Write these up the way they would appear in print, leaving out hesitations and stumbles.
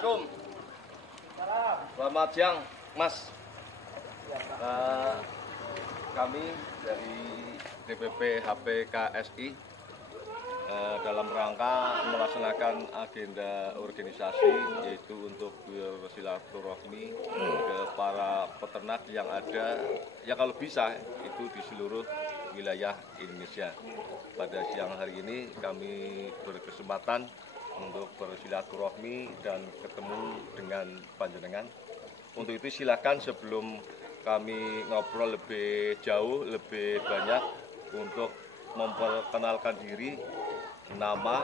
Assalamualaikum. Selamat siang, Mas. Kami dari DPP HPKSI dalam rangka melaksanakan agenda organisasi, yaitu untuk bersilaturahmi ke para peternak yang ada, ya kalau bisa itu di seluruh wilayah Indonesia. Pada siang hari ini kami berkesempatan untuk bersilaturahmi dan ketemu dengan panjenengan. Untuk itu silakan sebelum kami ngobrol lebih jauh, lebih banyak, untuk memperkenalkan diri, nama,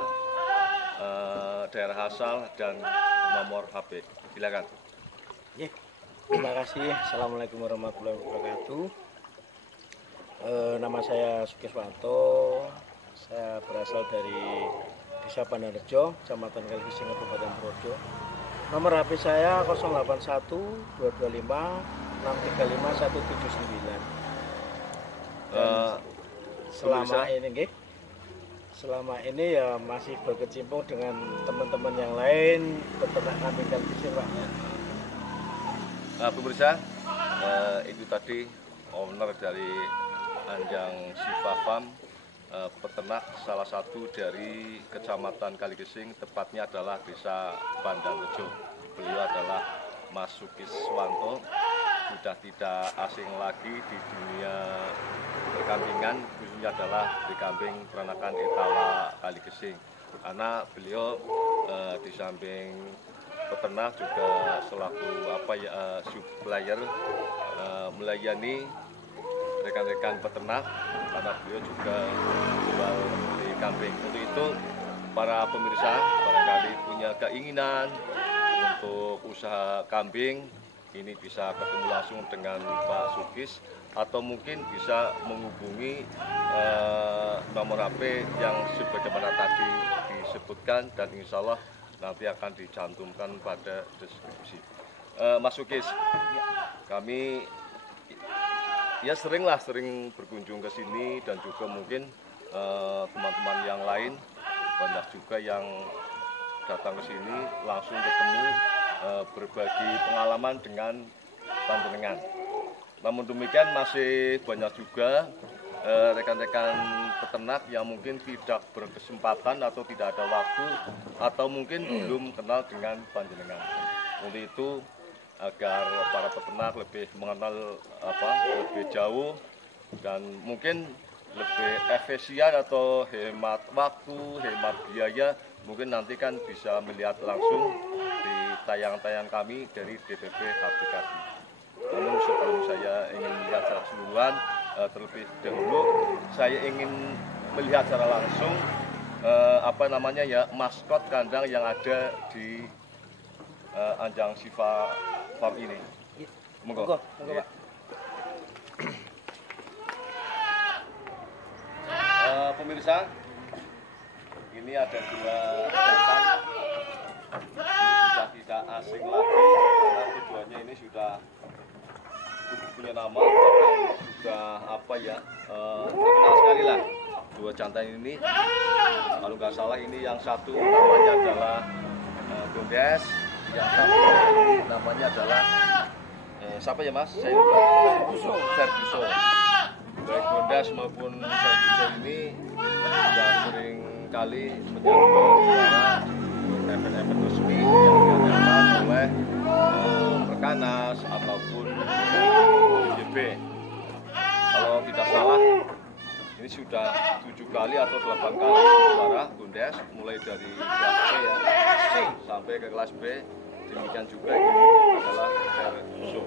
daerah asal, dan nomor HP. Silakan. Terima kasih. Assalamualaikum warahmatullahi wabarakatuh. Nama saya Sukiswanto. Saya berasal dari Desa Bandarjo, Kecamatan Kaligesing, Kabupaten Projo. Nomor HP saya 081 225 635 179. Selama ini ya masih berkecimpung dengan teman-teman yang lain peternak kambing Kaligesing, Pak. Nah, pemirsa, itu tadi owner dari Anjang Siva Farm, peternak salah satu dari Kecamatan Kaligesing, tepatnya adalah Desa Bandarjo. Beliau adalah Mas Sukiswanto, sudah tidak asing lagi di dunia perkambingan, khususnya adalah di kambing peranakan Etawa Kaligesing. Karena beliau di samping peternak juga selaku supplier, melayani rekan-rekan peternak, karena beliau juga jual beli kambing. Untuk itu para pemirsa barangkali punya keinginan untuk usaha kambing, ini bisa ketemu langsung dengan Pak Sukis, atau mungkin bisa menghubungi nomor HP yang sebagaimana tadi disebutkan, dan insya Allah nanti akan dicantumkan pada deskripsi. Mas Sukis, kami ya sering berkunjung ke sini, dan juga mungkin teman-teman yang lain banyak juga yang datang ke sini langsung ketemu, berbagi pengalaman dengan panjenengan. Namun demikian masih banyak juga rekan-rekan peternak yang mungkin tidak berkesempatan atau tidak ada waktu, atau mungkin belum kenal dengan panjenengan. Untuk itu agar para peternak lebih mengenal lebih jauh dan mungkin lebih efisien atau hemat waktu, hemat biaya, mungkin nanti kan bisa melihat langsung di tayangan-tayangan kami dari DPP HPKSI. Namun sebelum saya ingin melihat secara keseluruhan, terlebih dahulu saya ingin melihat secara langsung maskot kandang yang ada di Anjang Siva Farm ini. Monggo. Pak. Pemirsa, ini ada dua jantan, sudah tidak asing lagi karena keduanya ini sudah punya nama, sudah terkenal sekali lah. Dua jantan ini, kalau nggak salah ini yang satu namanya adalah Gondes, yang satu namanya adalah siapa ya Mas? Saya lupa. Ferguso. Baik Gondes maupun Ferguso ini sudah sering kali menyambut juara event-event resmi yang diadakan oleh Perkanas ataupun IJB. Kalau tidak salah, ini sudah 7 kali atau 8 kali juara Gondes, mulai dari kelas C sampai ke kelas B. Demikian juga ini adalah Ferguso.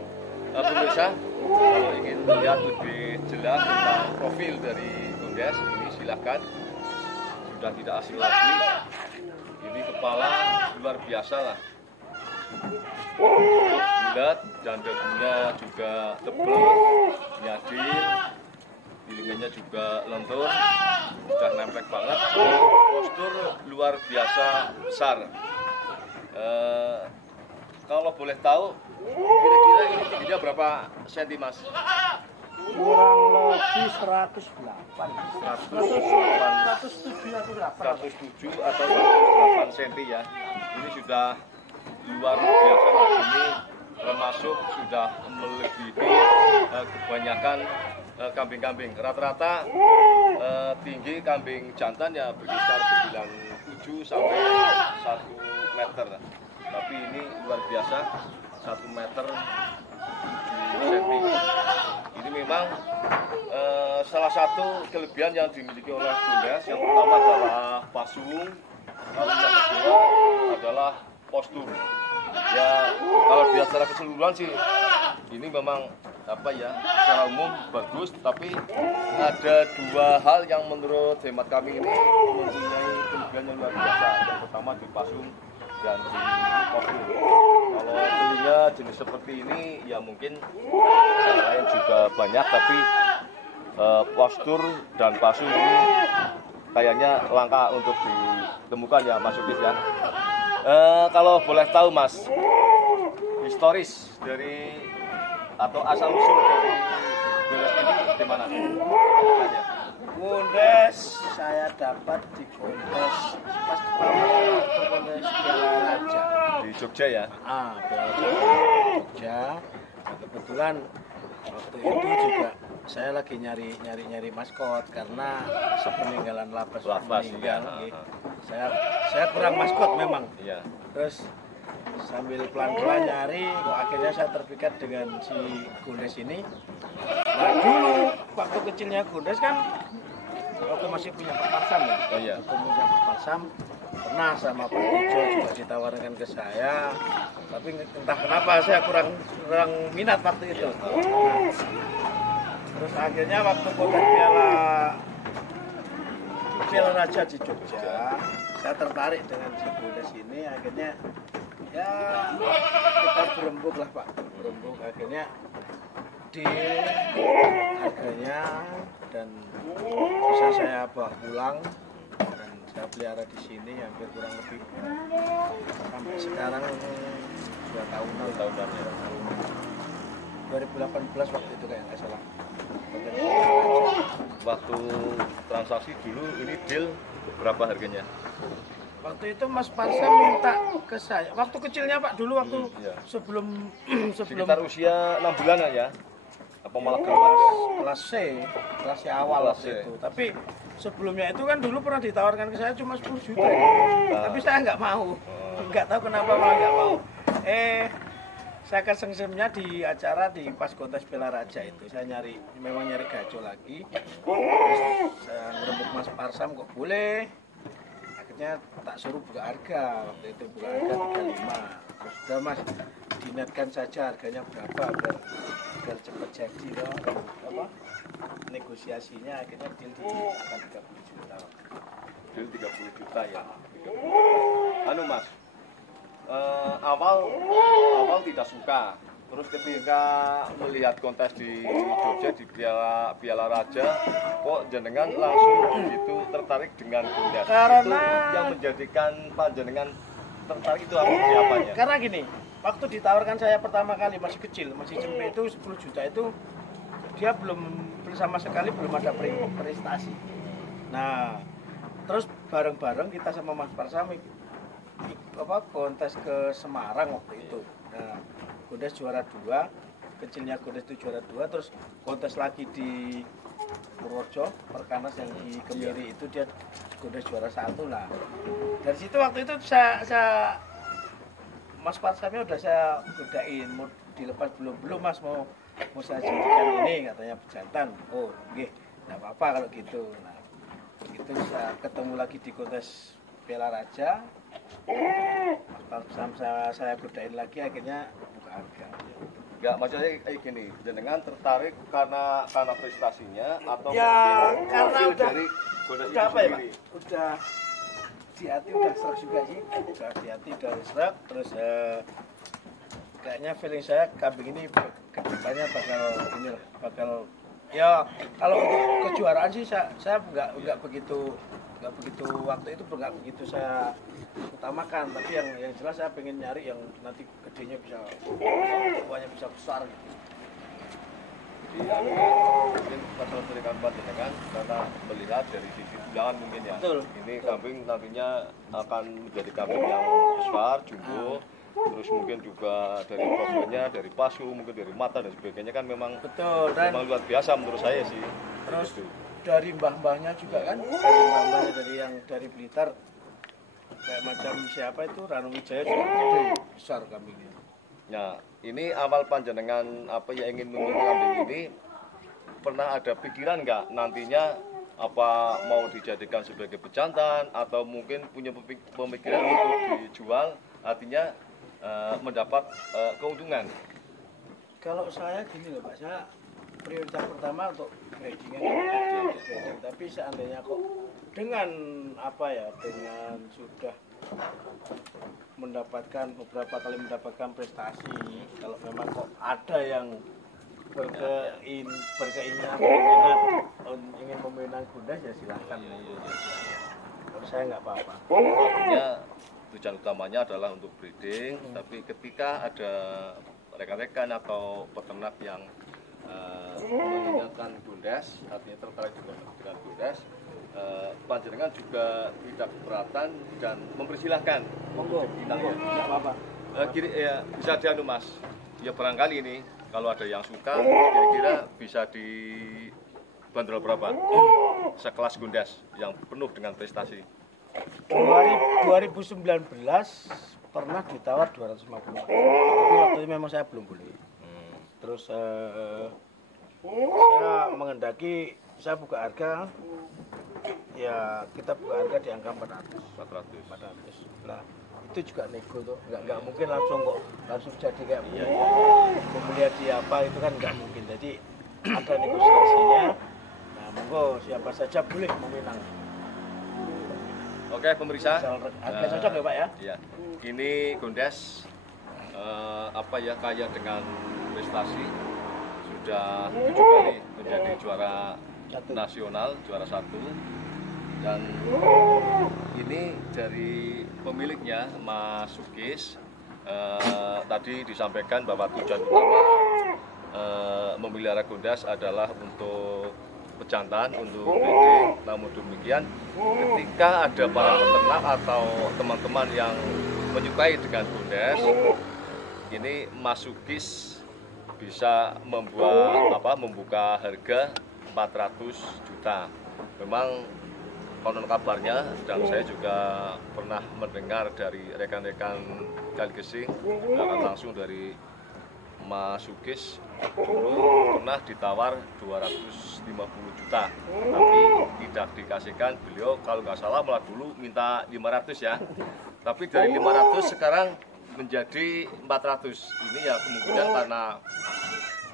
Pemirsa, kalau ingin melihat lebih jelas tentang profil dari Gondes ini, silahkan. Sudah tidak asing lagi. Ini kepala luar biasa lah. Bulat dan dagunya juga tebal, nyadil, gilingnya juga lentur, sudah nempel banget. Postur luar biasa besar. Kalau boleh tahu, kira-kira ini tingginya berapa senti, Mas? Kurang lebih 108. 107 atau 108 cm ya. Ini sudah luar biasa Mas. Ini termasuk sudah melebihi kebanyakan kambing-kambing. Rata-rata tinggi kambing jantan ya berkisar 97 sampai 1 meter. Tapi ini luar biasa 1 meter 7 cm. Ini memang salah satu kelebihan yang dimiliki oleh Gondes. Yang pertama adalah pasung, lalu yang kedua adalah postur. Ya kalau dilihat secara keseluruhan sih ini memang apa ya, secara umum bagus, tapi ada 2 hal yang menurut hemat kami ini mempunyai kelebihan yang luar biasa. Yang pertama di pasung dan di postur. Kalau belinya jenis seperti ini ya mungkin yang lain juga banyak, tapi postur dan pasung ini kayaknya langka untuk ditemukan ya Mas Yudis ya. Kalau boleh tahu Mas, historis dari atau asal usul dari Gondes ini di mana? Gondes saya dapat di Gondes pas waktu Gondes Piala Raja Di Jogja ya? Piala Raja Jogja. Kebetulan waktu itu juga saya lagi nyari maskot karena sepeninggalan Labas meninggal. Ya. Saya kurang maskot memang. Iya. Terus sambil pelan-pelan nyari, kok akhirnya saya terpikat dengan si Gondes ini. Nah dulu waktu kecilnya Gondes kan waktu masih punya Pak Parsam ya. Oh iya. Waktu punya Pak Parsam pernah sama Pak Ijo juga ditawarkan ke saya, tapi entah kenapa saya kurang minat waktu itu. Terus akhirnya waktu Gondes Piala Raja di Jogja, saya tertarik dengan si Gondes ini. Akhirnya ya kita berembuk lah Pak, akhirnya di harganya dan bisa saya bawa pulang dan saya pelihara di sini hampir kurang lebih sampai sekarang 2 tahunan. 2018 waktu itu kayak nggak salah. Waktu transaksi dulu ini deal berapa harganya? Waktu itu Mas Parsam minta ke saya. Waktu kecilnya Pak dulu waktu Iya. sebelum Sekitar usia 6 bulan ya? Apa malah gawat? kelas C awal Kelas waktu C. itu. Tapi sebelumnya itu kan dulu pernah ditawarkan ke saya cuma 10 juta. Tapi saya nggak mau. Nggak tahu kenapa malah nggak mau. Saya kesengsemnya di acara di pas Gondes Piala Raja itu saya memang nyari gaco lagi. Terus saya ngerebut Mas Parsam kok boleh. Akhirnya tak suruh buka harga, waktu itu buka harga 35. Terus udah Mas, dinetkan saja harganya berapa biar cepat jadi loh. Apa? Negosiasinya akhirnya deal di angka 30 juta. Deal 30 juta ya. 30. Anu Mas, awal tidak suka. Terus ketika melihat kontes di Jogja di Piala Raja, kok jenengan langsung begitu tertarik dengan Gondes? Karena itu yang menjadikan panjenengan tertarik itu apanya? Karena gini, waktu ditawarkan saya pertama kali masih kecil, masih cempe itu 10 juta itu dia belum sama sekali belum ada prestasi. Nah, terus bareng-bareng kita sama Mas Parsam kontes ke Semarang waktu itu. Nah, Gondes juara 2, kecilnya Gondes itu juara 2, terus kontes lagi di Purworejo, Perkanas yang di Kemiri itu dia Gondes juara 1 lah. Dari situ waktu itu saya Mas Parsamnya udah saya godain, mau dilepas belum Mas, mau saya jadikan ini katanya pejantan. Oh, nggih, enggak apa-apa kalau gitu. Nah, begitu saya ketemu lagi di kontes Piala Raja. Mas Parsam saya godain lagi, akhirnya buka harga. Enggak, maksudnya kayak gini, jenengan tertarik karena prestasinya atau Ya, mungkin karena hasil udah dari Gondes itu apa ya Pak? sendiri? Udah di hati udah serak juga sih. Udah di hati udah serak, terus kayaknya feeling saya kambing ini kedepannya bakal ya kalau untuk kejuaraan sih saya nggak begitu waktu itu nggak begitu saya utamakan, tapi yang jelas saya pengen nyari yang nanti gedenya bisa buahnya bisa besar gitu. Jadi mungkin masalah berikan panjenengan karena melihat dari sisi tulangan mungkin ya. Betul. Ini kambing nantinya akan menjadi kambing yang besar, jumbo, terus mungkin juga dari profilnya, dari pasu, mungkin dari mata dan sebagainya kan memang Betul, dan memang luar biasa menurut saya sih. terus Gitu. dari mbah-mbahnya juga kan, dari mbah-mbahnya dari yang dari Blitar, kayak macam siapa itu Ranu Wijaya juga gede, besar kambingnya. Nah, ini awal panjenengan apa yang ingin memiliki kambing ini, pernah ada pikiran nggak nantinya apa mau dijadikan sebagai pejantan atau mungkin punya pemikiran untuk dijual, artinya mendapat keuntungan? Kalau saya gini loh Pak, saya prioritas pertama untuk gradingnya, tapi seandainya kok dengan apa ya, dengan sudah mendapatkan beberapa kali mendapatkan prestasi, kalau memang kok ada yang berkeinginan ingin memenang Bundes ya silahkan. Kalau saya nggak apa-apa. Artinya tujuan utamanya adalah untuk breeding, tapi ketika ada rekan-rekan atau peternak yang menginginkan Bundes, artinya tertarik dengan Bundes, panjenengan juga tidak keberatan dan mempersilahkan. Monggo, nggak apa-apa. Ya, bisa dianu Mas, ya barangkali ini kalau ada yang suka, kira-kira bisa dibanderol berapa? Sekelas Bundes yang penuh dengan prestasi. 2019 pernah ditawar 250, tapi waktu itu memang saya belum boleh. Terus saya mengendaki, saya buka harga, ya kita buka harga di angka 400. Nah, itu juga nego tuh, nggak mungkin langsung jadi kayak kemudian di apa itu kan nggak mungkin. Jadi ada negosiasinya. Nah, monggo siapa saja boleh meminang. Oke pemirsa, Harga cocok ya Pak ya? Iya. Ini Bundes apa ya, kaya dengan prestasi, sudah 7 kali menjadi juara nasional, juara 1, dan ini dari pemiliknya Mas Sukis. Tadi disampaikan bahwa tujuan utama memelihara Bundes adalah untuk pejantan, untuk breeding. Namun demikian, ketika ada para peternak atau teman-teman yang menyukai dengan Bundes, ini Mas Sukis bisa membuka harga 400 juta. Memang konon kabarnya, dan saya juga pernah mendengar dari rekan-rekan Kaligesing, bahkan langsung dari Mas Sukis, dulu pernah ditawar 250 juta, tapi tidak dikasihkan. Beliau kalau nggak salah malah dulu minta 500 ya, tapi dari 500 sekarang menjadi 400. Ini ya kemungkinan karena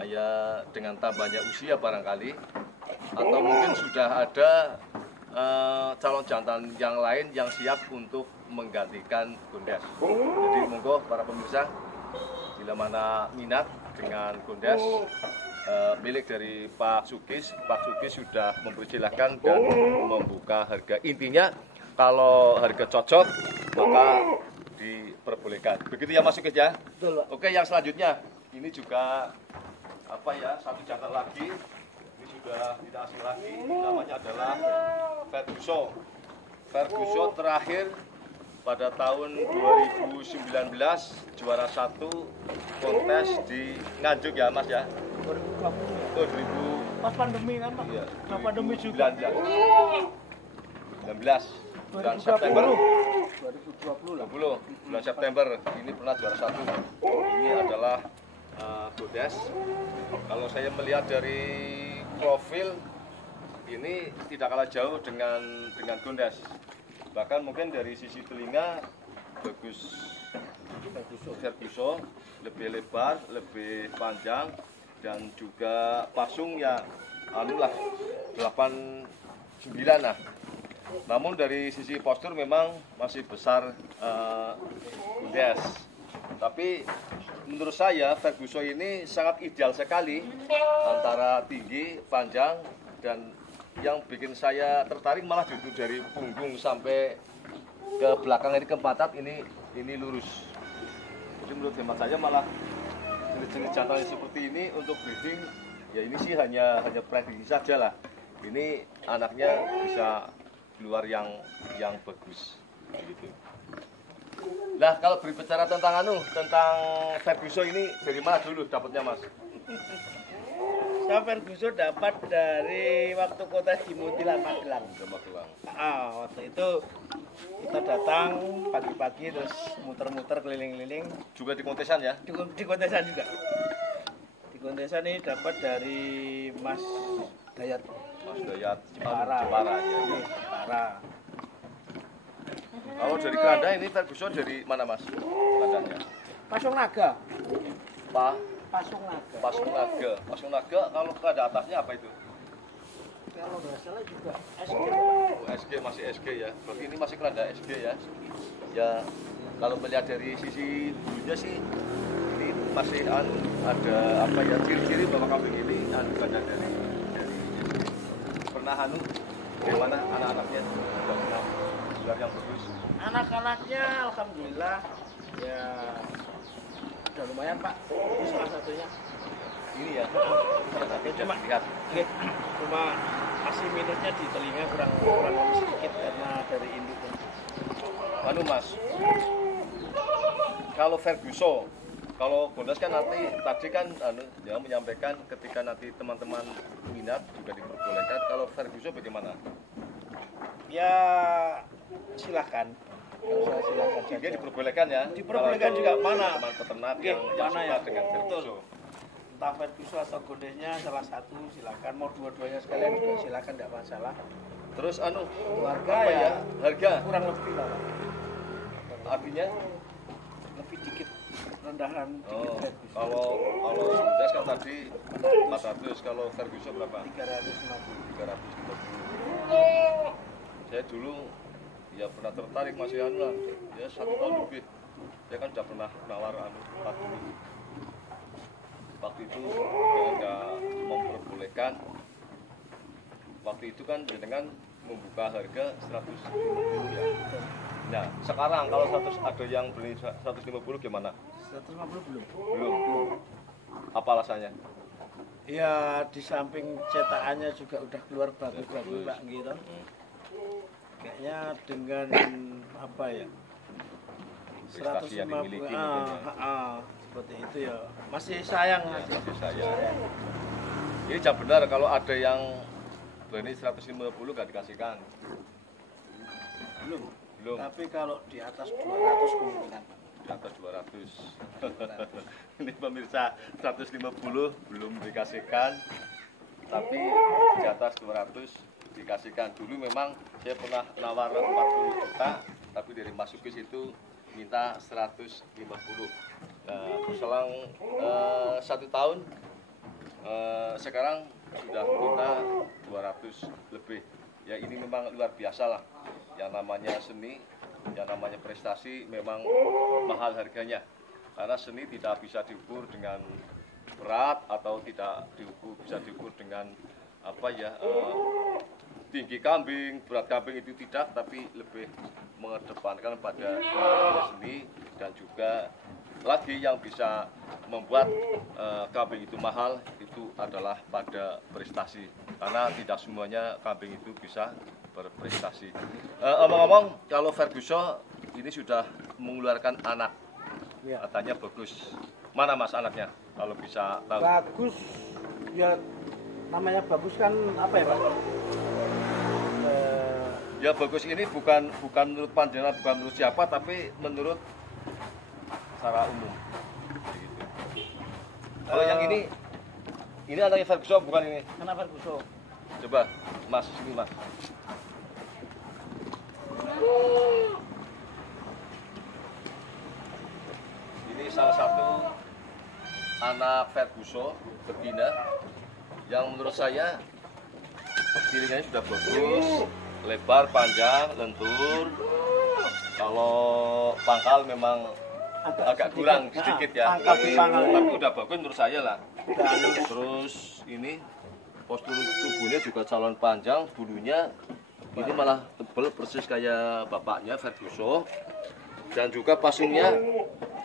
ya dengan tambahnya usia barangkali, atau mungkin sudah ada calon jantan yang lain yang siap untuk menggantikan Bundes. Jadi monggo para pemirsa, bila mana minat dengan Bundes milik dari Pak Sukis sudah mempersilahkan dan membuka harga. Intinya kalau harga cocok maka diperbolehkan. Begitu ya Mas Sukis ya? Betul Pak. Oke, yang selanjutnya ini juga apa ya, satu jantan lagi. Ini sudah tidak asing lagi. Namanya adalah Ferguson terakhir pada tahun 2019 juara 1 kontes di Nganjuk ya Mas ya? 2020 ya? Oh 2000. Pas pandemi kan Pak? Iya, Nah, pandemi juga. 19 bulan September 2020 lah. 20 bulan September ini pernah juara 1. Ini adalah Bundes. Kalau saya melihat dari profil ini tidak kalah jauh dengan Bundes. Bahkan mungkin dari sisi telinga bagus Ferguson, lebih lebar, lebih panjang, dan juga pasung ya anulah 89 lah. Namun dari sisi postur memang masih besar Bundes. Tapi menurut saya Ferguson ini sangat ideal sekali antara tinggi, panjang, dan yang bikin saya tertarik malah justru dari punggung sampai ke belakang ini, ke pantat ini lurus. Jadi menurut hemat saya malah jenis-jenis jantan seperti ini untuk breeding ya ini sih hanya prediksi saja lah. Ini anaknya bisa keluar yang bagus gitu. Nah, kalau berbicara tentang tentang Ferguson ini dari mana dulu dapatnya Mas? Saya Ferguson dapat dari waktu kota di Muntilan Magelang. Magelang. Waktu itu kita datang pagi-pagi terus muter-muter keliling-keliling. Juga di kontesan ya? Di kontesan juga. Di kontesan ini dapat dari Mas Dayat. Mas Dayat Jepara. Jepara ya. Jepara. Kalau dari keranda ini Ferguson dari mana Mas? Kerandanya? Pasung Naga. Pasung Pasung Naga. Pasung Naga kalau keranda atasnya apa itu? Kalau nggak salah juga SG. SG masih SG ya. Berarti ini masih keranda SG ya. Ya kalau melihat dari sisi bulunya sih ini masih ada apa ya ciri-ciri bahwa kambing ini keranda dari pernah dari mana anak-anaknya sudah pernah jual yang bagus. Anak-anaknya alhamdulillah ya udah lumayan Pak. Ini salah satunya. Ini ya. Tapi cuma lihat. Cuma masih minusnya di telinga kurang sedikit karena dari induk. Mas, kalau Ferguson, kalau Bondas kan nanti tadi kan dia menyampaikan ketika nanti teman-teman minat juga diperbolehkan. Kalau Ferguson bagaimana? Ya silakan. Kalau saya silakan saja. Dia diperbolehkan ya. Diperbolehkan juga mana? Teman peternak Oke, yang mana suka ya? dengan Ferguson. Entah Ferguson atau Gondesnya salah satu silakan. Mau dua-duanya sekalian juga silakan, tidak masalah. Terus Harga apa ya harga kurang lebih lah Pak. artinya Lebih dikit rendahan dikit Ferguson. kalau Bondas kan tadi 400, kalau Ferguson berapa? 350. 350. Saya dulu ya pernah tertarik masih lah ya 1 tahun lebih saya kan sudah pernah nawar padu waktu itu nggak memperbolehkan. Waktu itu kan dengan membuka harga 150 ya. Nah sekarang kalau 100 ada yang beli 150 gimana? 150 belum. Belum. Apa alasannya? Ya di samping cetakannya juga udah keluar bagus-bagus Pak gitu. Kayaknya dengan apa ya? Prestasi yang dimiliki mungkin ya. Seperti itu ya. Masih sayang Ya, masih. masih sayang. Ini jam benar kalau ada yang berani 150 nggak dikasihkan. Belum. Belum. Tapi kalau di atas 200 kemungkinan Pak. Di atas 200. Ini pemirsa 150 belum dikasihkan, tapi di atas 200 dikasihkan. Dulu memang saya pernah nawar 40 juta, tapi dari Mas Sukis itu minta 150. Nah, selang 1 tahun sekarang sudah minta 200 lebih. Ya ini memang luar biasa lah. Yang namanya seni, yang namanya prestasi memang mahal harganya. Karena seni tidak bisa diukur dengan berat atau tidak bisa diukur dengan apa ya tinggi kambing, berat kambing itu tidak, tapi lebih mengedepankan pada seni dan juga lagi yang bisa membuat kambing itu mahal itu adalah pada prestasi. Karena tidak semuanya kambing itu bisa berprestasi. Omong-omong, kalau Ferguson ini sudah mengeluarkan anak, Ya. katanya bagus. Mana Mas anaknya? Kalau bisa tahu. Bagus. Ya namanya bagus kan apa ya Pak? Ya bagus ini bukan menurut pandangan, bukan menurut siapa, tapi menurut secara umum. Begitu. Kalau yang ini anaknya Ferguson bukan ini. Kenapa Ferguson? Coba Mas, sini Mas. Ini salah satu anak Ferguson betina yang menurut saya piringannya sudah bagus, lebar, panjang, lentur. Kalau pangkal memang agak kurang sedikit ya, tapi udah bagus menurut saya lah. Terus ini postur tubuhnya juga calon panjang, bulunya ini malah tebal persis kayak bapaknya Ferguson. Dan juga pasungnya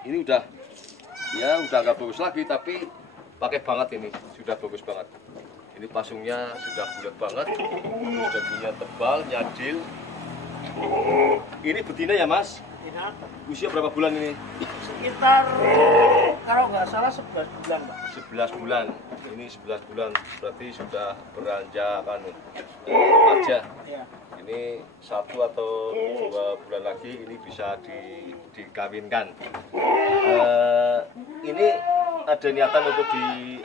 ini udah nggak bagus lagi, tapi pakai banget ini, sudah bagus banget. Ini pasungnya sudah bulat banget, dagunya tebal, nyadil. Ini betina ya Mas? Binatang. Usia berapa bulan ini? Sekitar kalau nggak salah 11 bulan, Pak. 11 bulan. Ini 11 bulan berarti sudah beranjak remaja. Iya. Ini 1 atau 2 bulan lagi ini bisa dikawinkan. Ini ada niatan untuk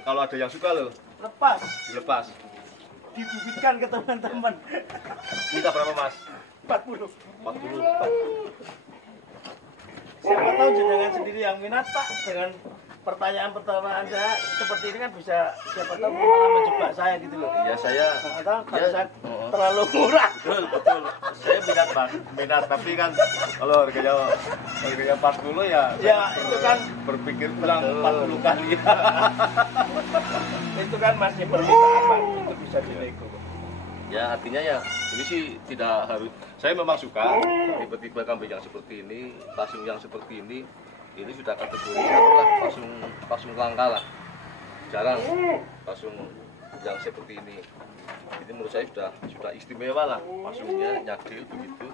kalau ada yang suka loh, Lepas, dilepas. dibibitkan ke teman-teman. Minta berapa Mas? 40. 40. Siapa tahu jenengan sendiri yang minat, Pak, dengan pertanyaan-pertanyaan saya seperti ini kan bisa siapa tahu malah menjebak saya gitu loh. Iya saya. Nggak tahu kalau Ya, saya terlalu murah. Betul. Saya minat Mas, minat tapi kan kalau harganya 40 ya. Ya itu kan Berpikir ulang 40 kali. itu kan masih permintaan, Pak, itu bisa dinego. Ya artinya ya ini sih tidak harus. Saya memang suka tiba-tiba kambing yang seperti ini, pasung yang seperti ini sudah kategori satu lah, pasung langka lah. Jarang pasung yang seperti ini. Ini menurut saya sudah istimewa lah, pasungnya nyadil begitu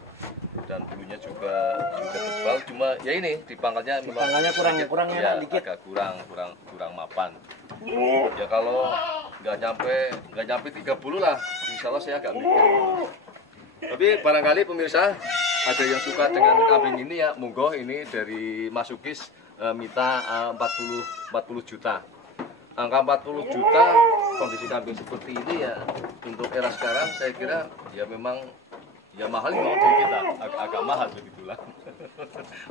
dan bulunya juga tebal. Cuma ya ini di pangkalnya memang Pangkalnya kurang ya, enak dikit. agak kurang mapan. Ya kalau nggak nyampe 30 lah, insya Allah saya agak mikir. Tapi barangkali pemirsa ada yang suka dengan kambing ini ya, monggo. Ini dari Mas Sukis minta 40 juta. Angka 40 juta kondisi kambing seperti ini ya untuk era sekarang saya kira ya memang ya mahal memang dari kita, agak mahal begitulah.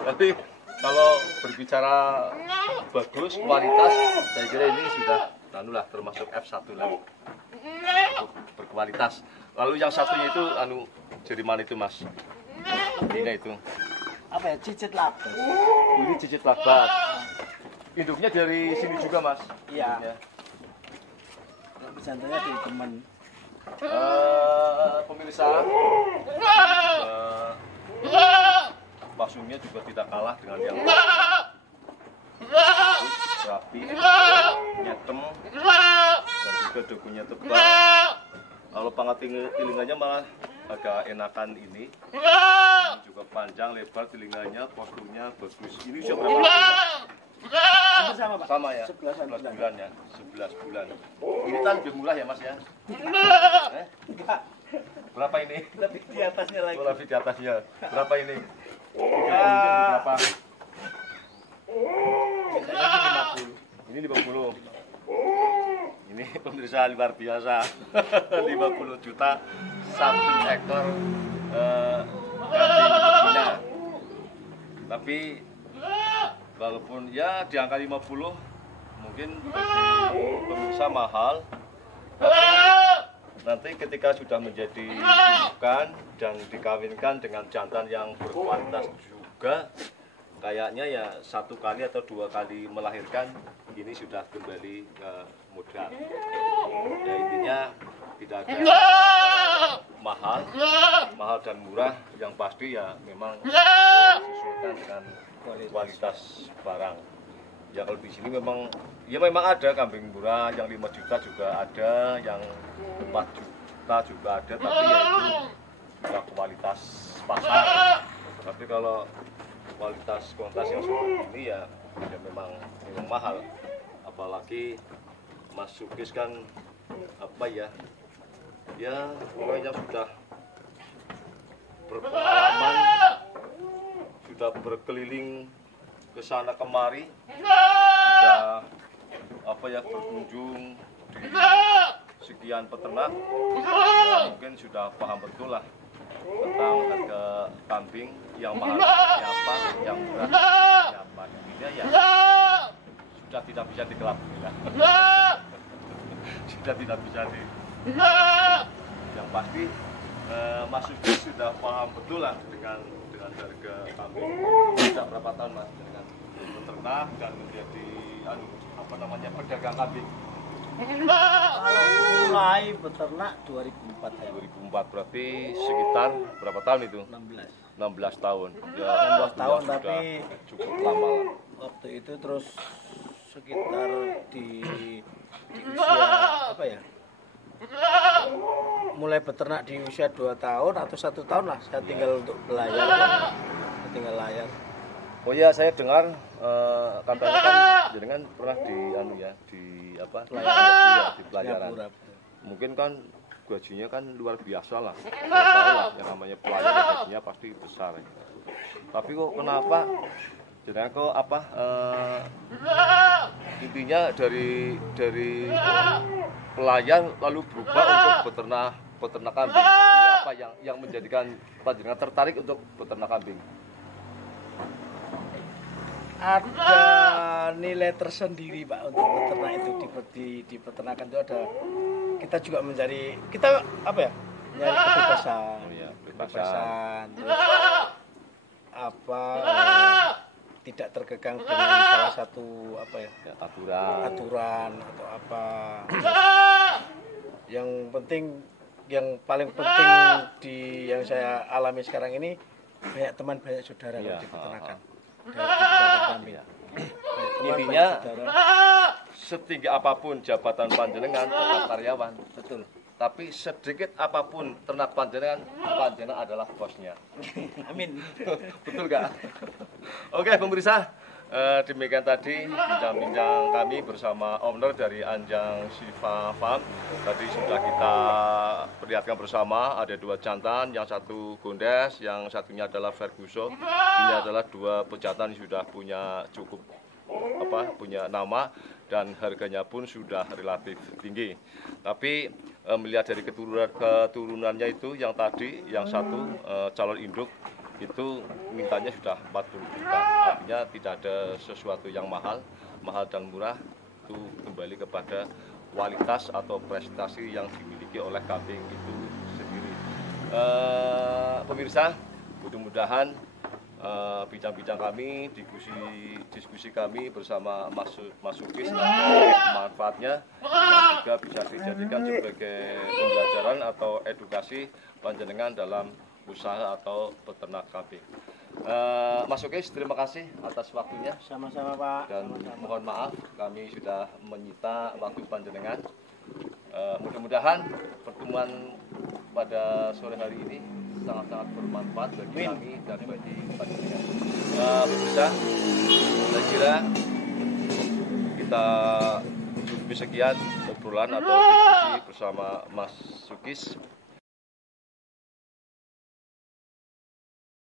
Tapi kalau berbicara bagus, kualitas, saya kira ini sudah termasuk F1 lah, berkualitas. Lalu yang satunya itu Jerman itu Mas, ini itu. Apa ya, cicit labas. Ini cicit labas. Induknya dari sini juga Mas. Iya. Induknya. Tapi jantannya di teman. Pemirsa, pasungnya juga tidak kalah dengan yang rapi, nyetem, dan juga dagunya tebal. Kalau pangkat telinganya malah agak enakan ini juga panjang, lebar telinganya, posturnya bagus. Ini usia berapa bulan? Hampir sama, Pak. Sama ya, 11 bulan ya, 11 bulan. Ini kan lebih murah ya Mas ya? Enggak, Berapa ini? lebih di atasnya lagi. Oh, lebih di atasnya. Berapa ini? 30 berapa? Ini 50. Ini pemirsa luar biasa. 50 juta 1 ekor kambing betina. Tapi walaupun ya di angka 50 mungkin bagi pemirsa mahal, tapi nanti ketika sudah menjadi indukan dan dikawinkan dengan jantan yang berkualitas juga, kayaknya ya 1 kali atau 2 kali melahirkan ini sudah kembali ke modal. Ya intinya tidak ada mahal dan murah, yang pasti ya memang disesuaikan dengan kualitas barang. Ya kalau di sini memang ada kambing murah yang 5 juta juga ada, yang 4 juta juga ada, tapi ya itu sudah kualitas pasar. Tapi kalau kualitas yang seperti ini ya memang mahal. Apalagi Mas Sukis kan pokoknya sudah berpengalaman, sudah berkeliling ke sana kemari, sudah berkunjung di sekian peternak, ya mungkin sudah paham betul lah tentang harga kambing yang mahal seperti apa, yang murah seperti apa. Intinya ya sudah tidak bisa dikelabui lah. Sudah tidak bisa yang pasti Mas Sukis sudah paham betul lah dengan harga kambing. Sudah berapa tahun Mas dengan peternak dan menjadi pedagang kambing? Kalau mulai beternak 2004 ya. 2004 berarti sekitar berapa tahun itu? 16 tahun. Ya, 16 tahun sudah tapi cukup lama lah. waktu itu terus sekitar di usia mulai beternak di usia 2 tahun atau 1 tahun lah saya tinggal untuk belajar. tinggal layar. Oh ya, saya dengar katanya kan jenengan pernah di di pelajaran. Singapura. Mungkin kan gajinya kan luar biasa lah. Saya tahu lah yang namanya pelayan gajinya pasti besar. Tapi kok kenapa jenengan kok intinya dari pelayan lalu berubah untuk peternak kambing. Ini apa yang menjadikan panjenengan tertarik untuk peternak kambing? Ada nilai tersendiri Pak untuk peternak itu di peternakan itu ada, kita juga mencari nyari kebebasan. Oh ya, Kebebasan, terus tidak terkekang dengan salah satu ya, aturan atau apa. Yang paling penting yang saya alami sekarang ini, banyak teman banyak saudara ya, di peternakan. Dari peternakan kambing. Intinya setinggi apapun jabatan panjenengan tetap karyawan. Betul. Tapi sedikit apapun ternak panjenengan adalah bosnya. Amin. Betul gak? Oke pemirsa, demikian tadi bincang-bincang kami bersama owner dari Anjang Siva Farm. Tadi sudah kita perlihatkan bersama, ada 2 jantan, yang satu gondes, yang satunya adalah Ferguson. Ini adalah 2 pejantan yang sudah punya punya nama dan harganya pun sudah relatif tinggi. Tapi melihat dari keturunannya itu, yang tadi, yang satu calon induk itu mintanya sudah 40 juta. Artinya tidak ada sesuatu yang mahal dan murah, itu kembali kepada kualitas atau prestasi yang dimiliki oleh kambing itu sendiri. Pemirsa, mudah-mudahan bincang-bincang kami, diskusi kami bersama Mas Sukis manfaatnya juga bisa dijadikan sebagai pembelajaran atau edukasi panjenengan dalam usaha atau peternak kambing. Mas Sukis, terima kasih atas waktunya. Sama-sama Pak. Dan mohon maaf kami sudah menyita waktu panjenengan. Mudah-mudahan pertemuan pada sore hari ini sangat-sangat bermanfaat bagi kami dan bagi panjenengan. Pemirsa, saya kira kita cukup sekian obrolan atau diskusi bersama Mas Sukis.